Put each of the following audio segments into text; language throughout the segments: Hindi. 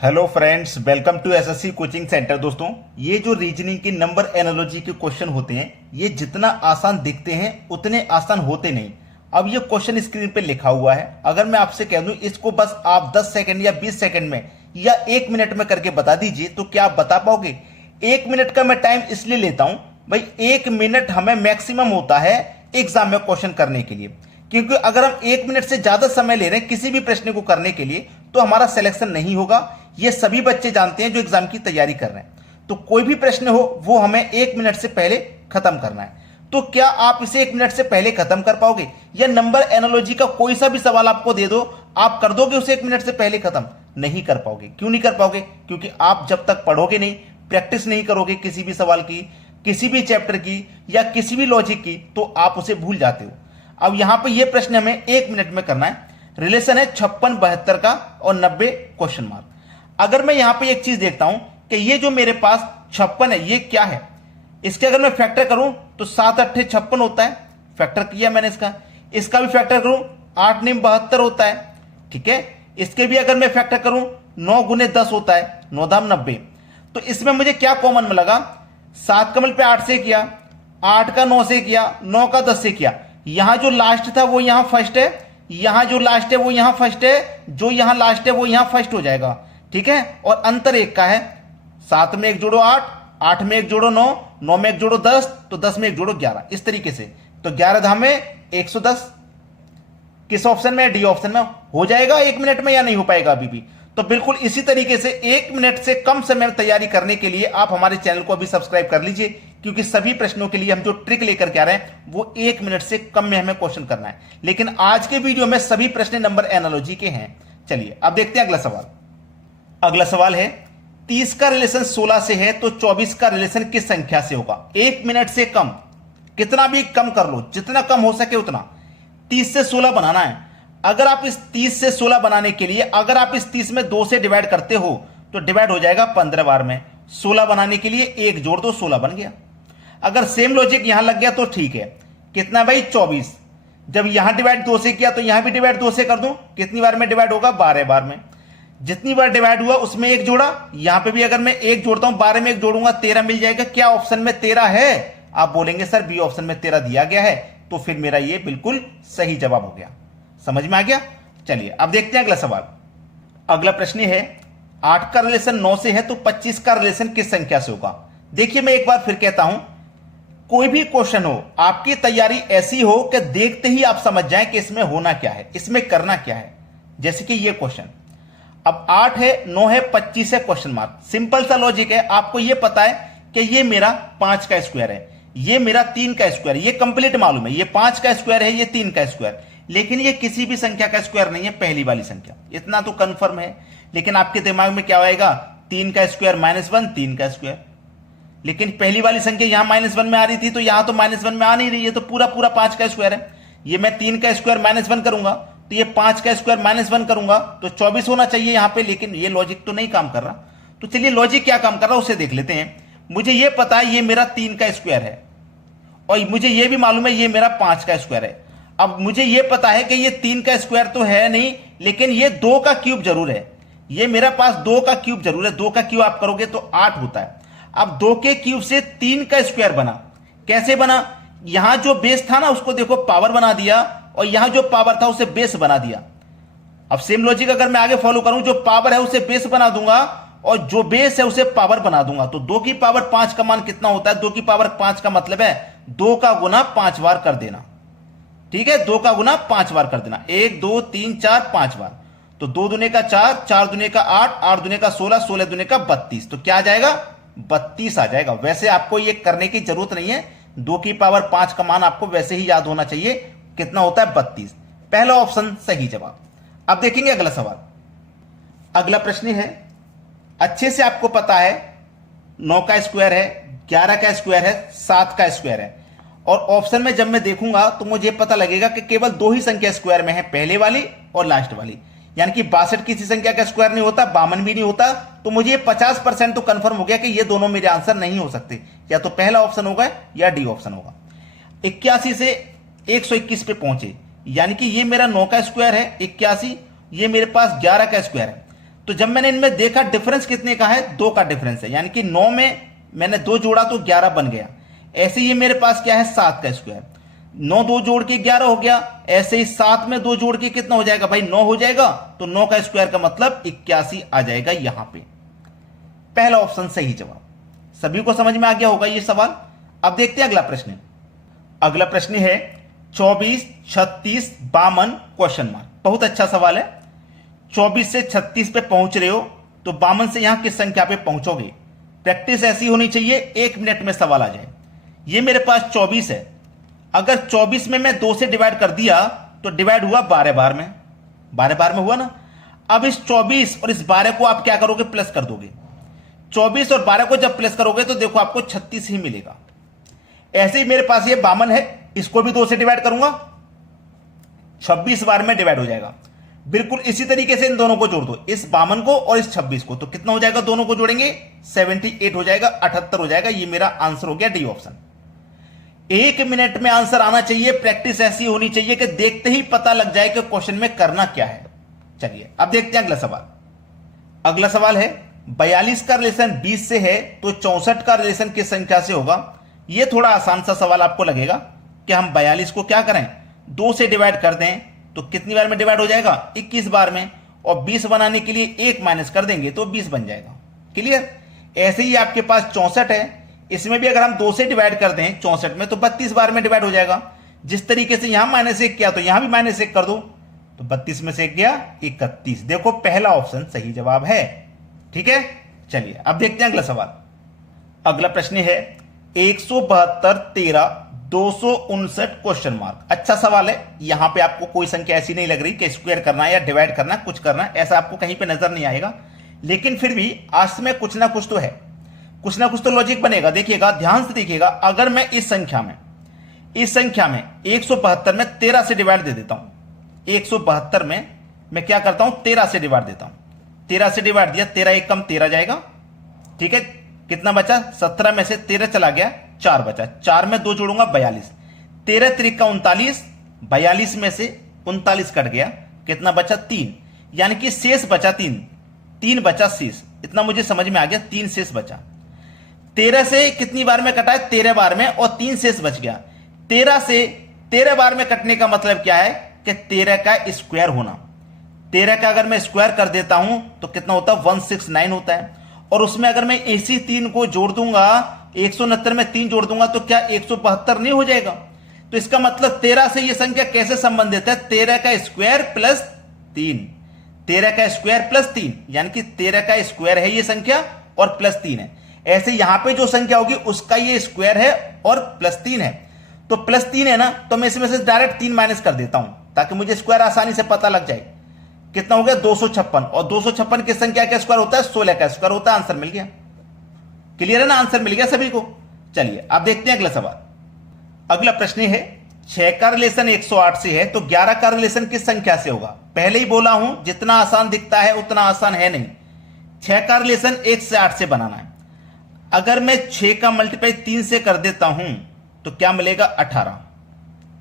Hello friends, welcome to SSC coaching centre. दोस्तों, ये जो रीजनिंग के नंबर एनालॉजी के क्वेश्चन होते हैं, ये जितना आसान दिखते हैं उतने आसान होते नहीं। अब ये क्वेश्चन स्क्रीन पे लिखा हुआ है, अगर मैं आपसे कह दूं इसको बस आप 10 सेकंड या 20 सेकंड में या 1 मिनट में करके बता दीजिए, तो क्या आप बता पाओगे? 1 मिनट का मैं टाइम इसलिए लेता हूं भाई, 1 मिनट हमें मैक्सिमम होता है एग्जाम में क्वेश्चन करने के लिए, क्योंकि अगर हम 1 मिनट से ज्यादा समय ले रहे हैं किसी भी प्रश्न को करने के लिए तो हमारा सिलेक्शन नहीं होगा। ये सभी बच्चे जानते हैं जो एग्जाम की तैयारी कर रहे हैं। तो कोई भी प्रश्न हो वो हमें 1 मिनट से पहले खत्म करना है। तो क्या आप इसे 1 मिनट से पहले खत्म कर पाओगे? या नंबर एनालॉजी का कोई सा भी सवाल आपको दे दो, आप कर दोगे उसे 1 मिनट से पहले खत्म? नहीं कर पाओगे। क्यों नहीं कर पाओगे? क्योंकि आप जब तक पढ़ोगे नहीं, प्रैक्टिस नहीं करोगे किसी भी सवाल की, किसी भी चैप्टर की या किसी भी लॉजिक की, तो आप उसे भूल जाते हो। अब यहां पे ये प्रश्न हमें 1 मिनट में करना है। रिलेशन है 56 72 का और 90 क्वेश्चन मार्क। अगर मैं यहां पे एक चीज देखता हूं कि ये जो मेरे पास 56 है, ये क्या है? इसके अगर मैं फैक्टर करूं तो 7 8 56 होता है। फैक्टर किया मैंने इसका भी फैक्टर करूं 8 9 72 होता है। ठीक है, इसके भी अगर मैं फैक्टर करूं 9 गुने 10 होता है, 9 दाम 90। तो इसमें मुझे क्या कॉमन में लगा? 7 कमल पे 8 से किया, 8 का 9 से किया, 9 का 10 से किया। यहां जो लास्ट था वो यहां फर्स्ट है, यहां जो लास्ट है वो यहां फर्स्ट है, जो यहां लास्ट है वो यहां फर्स्ट हो जाएगा। ठीक है, और अंतर 1 का है। 7 में 1 जोड़ो 8, 8 में 1 जोड़ो 9, 9 में 1 जोड़ो 10, तो 10 में 1 जोड़ो 11। इस तरीके से तो 11 धाम में 110। किस ऑप्शन में? डी ऑप्शन में। हो जाएगा 1 मिनट में या नहीं हो पाएगा अभी भी? तो बिल्कुल इसी तरीके से 1 मिनट से कम समय में तैयारी करने के लिए आप हमारे चैनल को अभी सब्सक्राइब कर लीजिए, क्योंकि सभी प्रश्नों के लिए हम जो ट्रिक लेकर के आ रहे हैं वो 1 मिनट से कम में हमें क्वेश्चन करना है। लेकिन आज के वीडियो में सभी प्रश्न नंबर एनालॉजी के हैं। चलिए अब देखते हैं अगला सवाल। अगला सवाल है 30 का रिलेशन 16 से है तो 24 का रिलेशन किस संख्या से होगा? 1 मिनट से कम, कितना भी कम कर लो, जितना कम हो सके उतना। 30 से 16 बनाना है। अगर आप इस 30 से 16 बनाने के लिए अगर आप इस 30 में 2 से डिवाइड करते हो तो डिवाइड हो जाएगा 15 बार में। 16 बनाने के लिए 1 जोड़ दो, 16 बन गया। अगर सेम लॉजिक यहां लग गया तो ठीक है। कितना भाई? 24। जब यहां डिवाइड 2 से किया तो यहां भी डिवाइड 2 से कर दूं, कितनी बार में डिवाइड होगा? 12 बार में। जितनी बार डिवाइड हुआ उसमें 1 जोड़ा, यहां पे भी अगर मैं 1 जोड़ता हूं, 12 में 1 जोड़ूंगा 13 मिल जाएगा। क्या ऑप्शन में 13 है? आप बोलेंगे सर बी ऑप्शन में 13 दिया गया है, तो फिर मेरा ये बिल्कुल सही जवाब हो गया। समझ में आ गया? चलिए अब देखते हैं अगला सवाल। अगला प्रश्न है 8 का रिलेशन 9 से है तो 25 का रिलेशन किस संख्या से होगा? देखिए मैं एक बार फिर कहता हूं, कोई भी क्वेश्चन हो, आपकी तैयारी ऐसी हो कि देखते ही आप समझ जाएं कि इसमें होना क्या है, इसमें करना क्या है। जैसे कि ये क्वेश्चन, अब 8 है, 9 है, 25 है, क्वेश्चन मार्क। सिंपल सा लॉजिक है। आपको यह पता है कि ये मेरा 5 का स्क्वायर है, ये मेरा 3 का स्क्वायर, ये कंप्लीट मालूम है। ये 5 का स्क्वायर है, ये 3 का स्क्वायर, लेकिन ये किसी भी संख्या का स्क्वायर नहीं है, पहली वाली संख्या। इतना तो कंफर्म है। लेकिन आपके दिमाग में क्या आएगा? 3 का स्क्वायर -1, 3 का स्क्वायर। लेकिन पहली वाली संख्या यहां -1 में आ रही थी, तो यहां तो -1 में आ नहीं रही है, तो पूरा पूरा 5 का स्क्वायर है। ये मैं 3 का स्क्वायर -1 करूंगा तो ये 5 का स्क्वायर -1 करूंगा तो 24 होना चाहिए यहां पे। लेकिन ये लॉजिक तो नहीं काम कर रहा। तो चलिए लॉजिक क्या काम कर रहा है उसे देख लेते हैं। मुझे ये पता है ये मेरा 3 का स्क्वायर है, और मुझे ये भी मालूम है ये मेरा 5 का स्क्वायर है। अब मुझे ये पता है कि ये 3 का स्क्वायर तो है नहीं, लेकिन ये 2 का क्यूब जरूर है। ये मेरे पास 2 का क्यूब जरूर है। 2 का क्यूब आप करोगे तो 8 होता है। अब 2 के क्यूब से 3 का स्क्वायर बना। कैसे बना? यहां जो बेस था ना उसको देखो पावर बना दिया, और यहां जो पावर था उसे बेस बना दिया। अब सेम लॉजिक अगर मैं आगे फॉलो करूं, जो पावर है उसे बेस बना दूंगा और जो बेस है उसे पावर बना दूंगा। तो 2 की पावर 5 का मान कितना होता है? 2 की पावर 5 का मतलब है 2 का गुना 5 बार कर देना। ठीक है, 2 का गुना 5 बार कर देना। 1 2 3 4 5 बार। तो 2 दूने का 4, 4 दूने का 8, 8 दूने का 16, 16 दूने का 32। तो क्या आ जाएगा? 32 आ जाएगा। वैसे आपको ये करने की जरूरत नहीं है। 2 की पावर 5 का मान आपको वैसे ही याद होना चाहिए। कितना होता है? 32। पहला ऑप्शन सही जवाब। अब देखेंगे अगला सवाल। अगला प्रश्न है, अच्छे से आपको पता है 9 का स्क्वायर है, 11 का स्क्वायर है, 7 का स्क्वायर है, और ऑप्शन में जब मैं देखूंगा तो मुझे पता लगेगा कि केवल 2 ही संख्या स्क्वायर में है, पहले वाली और लास्ट वाली। यानी कि 62 किसी संख्या का स्क्वायर नहीं होता, 52 भी नहीं होता। तो मुझे 50% तो कंफर्म हो गया कि ये दोनों मेरे आंसर नहीं हो सकते। या तो पहला ऑप्शन होगा या डी ऑप्शन होगा। 81 से 121 पे पहुंचे, यानी कि ये मेरा 9 का स्क्वायर है 81, ये मेरे पास 11 का स्क्वायर है। तो जब मैंने इनमें देखा डिफरेंस कितने का है, 2 का डिफरेंस है, यानी कि 9 में मैंने 2 जोड़ा तो 11 बन गया। ऐसे ही मेरे पास क्या है 7 का स्क्वायर, 9 2 जोड़ के 11 हो गया। ऐसे ही 7 में 2 जोड़ के कितना हो जाएगा भाई 9 हो जाएगा, तो 9 का स्क्वायर का मतलब 81 आ जाएगा यहां पे। पहला ऑप्शन सही जवाब। सभी को समझ में आ गया होगा ये सवाल। अब देखते हैं अगला प्रश्न। अगला प्रश्न है 24 36 52 क्वेश्चन मार्क। बहुत अच्छा सवाल है। 24 से 36 पे पहुंच रहे हो तो 52 से यहां किस संख्या पे पहुंचोगे। प्रैक्टिस ऐसी होनी चाहिए 1 मिनट में सवाल आ जाए। ये मेरे पास 24 है, अगर 24 में मैं 2 से डिवाइड कर दिया तो डिवाइड हुआ 12 बार में, 12 बार में हुआ ना। अब इस 24 और इस 12 को आप क्या करोगे, प्लस कर दोगे। 24 और 12 को जब प्लस करोगे तो देखो आपको 36 ही मिलेगा। ऐसे ही मेरे पास ये 52 है, इसको भी 2 से डिवाइड करूंगा, 26 बार में डिवाइड हो जाएगा। बिल्कुल इसी तरीके से इन दोनों को जोड़ दो, इस 52 को और इस 26 को, तो कितना हो जाएगा, दोनों को जोड़ेंगे 78 हो जाएगा, 78 हो जाएगा। ये मेरा आंसर हो गया डी ऑप्शन। 1 मिनट में आंसर आना चाहिए। प्रैक्टिस ऐसी होनी चाहिए कि देखते ही पता लग जाए कि क्वेश्चन में करना क्या है। चलिए अब देखते हैं अगला सवाल। अगला सवाल है 42 का रिलेशन 20 से है तो 64 का रिलेशन किस संख्या से होगा। यह थोड़ा आसान सा सवाल आपको लगेगा कि हम 42 को क्या करें, 2 से डिवाइड कर दें तो कितनी बार में डिवाइड हो जाएगा, 21 बार में, और 20 बनाने के लिए 1 माइनस कर देंगे तो 20 बन जाएगा। क्लियर। ऐसे ही आपके पास 64 है, इसमें भी अगर हम 2 से डिवाइड कर दें 64 में तो 32 बार में डिवाइड हो जाएगा। जिस तरीके से यहां -1 किया तो यहां भी -1 कर दो, तो 32 में से 1 गया 31। देखो पहला ऑप्शन सही जवाब है। ठीक है। चलिए अब देखते हैं अगला सवाल। अगला प्रश्न है 172 13 259 क्वेश्चन मार्क। अच्छा सवाल है। यहां पे आपको कोई संख्या ऐसी नहीं लग रही कि स्क्वायर करना है या डिवाइड करना है, कुछ करना है, ऐसा आपको कहीं पे नजर नहीं आएगा। लेकिन फिर भी आज में कुछ ना कुछ तो है, कुछ ना कुछ तो लॉजिक बनेगा। देखिएगा, ध्यान से देखिएगा। अगर मैं इस संख्या में 172 में 13 से डिवाइड दे देता हूं, 172 में मैं क्या करता हूं 13 से डिवाइड देता हूं। 13 से डिवाइड दिया, 13 1 कम 13 जाएगा। ठीक है, कितना बचा, 17 में से 13 चला गया, 4 बचा। 4 में 2 जोड़ूंगा 42, 13 त्रिक 39, 42 में से 39 कट गया, कितना बचा 3, यानी कि शेष बचा 3 बचा शेष। इतना मुझे समझ में आ गया, 3 शेष बचा। 13 से कितनी बार में कटा है, 13 बार में, और 3 शेष बच गया। 13 से 13 बार में कटने का मतलब क्या है कि 13 का स्क्वायर होना। 13 का अगर मैं स्क्वायर कर देता हूं तो कितना होता है 169 होता है। और उसमें अगर मैं इसी 3 को जोड़ दूंगा, 169 में 3 जोड़ दूंगा तो क्या 172 नहीं हो जाएगा। तो इसका मतलब 13 से यह संख्या कैसे संबंधित है, 13 का स्क्वायर प्लस 3, 13 का स्क्वायर प्लस 3, यानी कि 13 का स्क्वायर है ये संख्या और प्लस 3 है। ऐसे यहां पे जो संख्या होगी उसका ये स्क्वायर है और प्लस 3 है। तो प्लस 3 है ना, तो मैं इसमें से डायरेक्ट 3 माइनस कर देता हूं ताकि मुझे स्क्वायर आसानी से पता लग जाए। कितना हो गया 256, और 256 किस संख्या का स्क्वायर होता है, 16 का स्क्वायर होता है। आंसर मिल गया। क्लियर है ना, आंसर मिल गया सभी को। चलिए अब देखते हैं अगला सवाल। अगला प्रश्न है 6 का रिलेशन 108 से है तो 11 का रिलेशन किस संख्या से होगा। पहले ही बोला हूं जितना आसान दिखता है उतना आसान है नहीं। 6 का रिलेशन 1 से 8 से बनाना है। अगर मैं 6 का मल्टीप्लाई 3 से कर देता हूं तो क्या मिलेगा 18।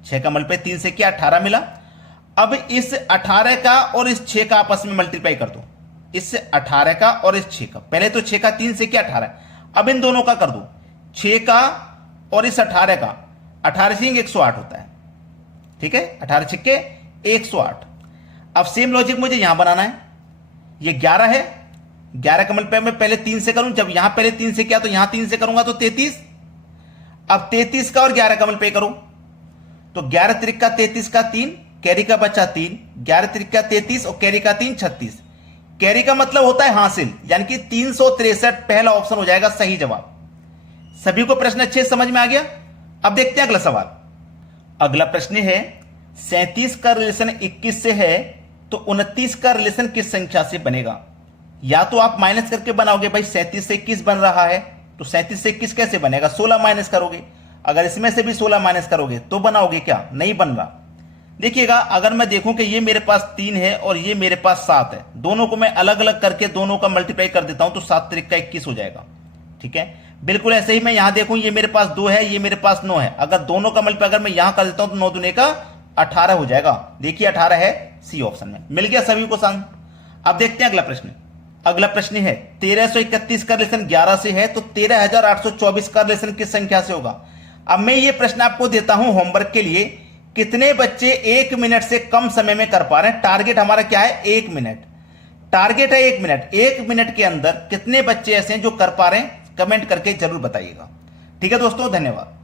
6 का मल्टीप्लाई 3 से क्या 18 मिला। अब इस 18 का और इस 6 का आपस में मल्टीप्लाई कर दो, इस 18 का और इस 6 का। पहले तो 6 का 3 से क्या 18, अब इन दोनों का कर दो, 6 का और इस 18 का, 18 से 108 होता है। ठीक है, 18 छिक्के 108। अब सेम लॉजिक मुझे यहां बनाना है। ये 11 है, 11 का मल्टीप्लाई मैं पहले 3 से करूं, जब यहां पहले 3 से किया तो यहां 3 से करूंगा तो 33। अब 33 का और 11 का मल्टीप्लाई करूं तो 11 त्रिक का 33 का 3, कैरी का बचा 3, 11 त्रिक का 33 और कैरी का 3 36। कैरी का मतलब होता है हासिल, यानी कि 363। पहला ऑप्शन हो जाएगा सही जवाब। सभी को प्रश्न अच्छे समझ में आ गया। अब देखते हैं अगला सवाल। अगला प्रश्न है 37 का रिलेशन 21 से है तो 29 का रिलेशन किस संख्या से बनेगा। या तो आप माइनस करके बनाओगे, भाई 37 से 21 बन रहा है तो 37 से 21 कैसे बनेगा, 16 माइनस करोगे। अगर इसमें से भी 16 माइनस करोगे तो बनाओगे, क्या नहीं बन रहा। देखिएगा, अगर मैं देखूं कि ये मेरे पास 3 है और ये मेरे पास 7 है, दोनों को मैं अलग अलग करके दोनों का मल्टीप्लाई कर देता हूं तो 7 त्रिक का 21 हो जाएगा। ठीक है, बिल्कुल ऐसे ही मैं यहां देखूं, ये मेरे पास 2 है, ये मेरे पास 9 है। अगर दोनों का मल्टीप्लाई अगर मैं यहां कर देता हूं तो 9 दूने का 18 हो जाएगा। देखिए 18 है सी ऑप्शन में। मिल गया सभी को संग। अब देखते हैं अगला प्रश्न। अगला प्रश्न है 1331 का रिलेशन 11 से है तो 13824 का रिलेशन किस संख्या से होगा। अब मैं ये प्रश्न आपको देता हूं होमवर्क के लिए, कितने बच्चे 1 मिनट से कम समय में कर पा रहे हैं। टारगेट हमारा क्या है, 1 मिनट। टारगेट है 1 मिनट। 1 मिनट के अंदर कितने बच्चे ऐसे हैं जो कर पा रहे हैं, कमेंट करके जरूर बताइएगा। ठीक है दोस्तों, धन्यवाद।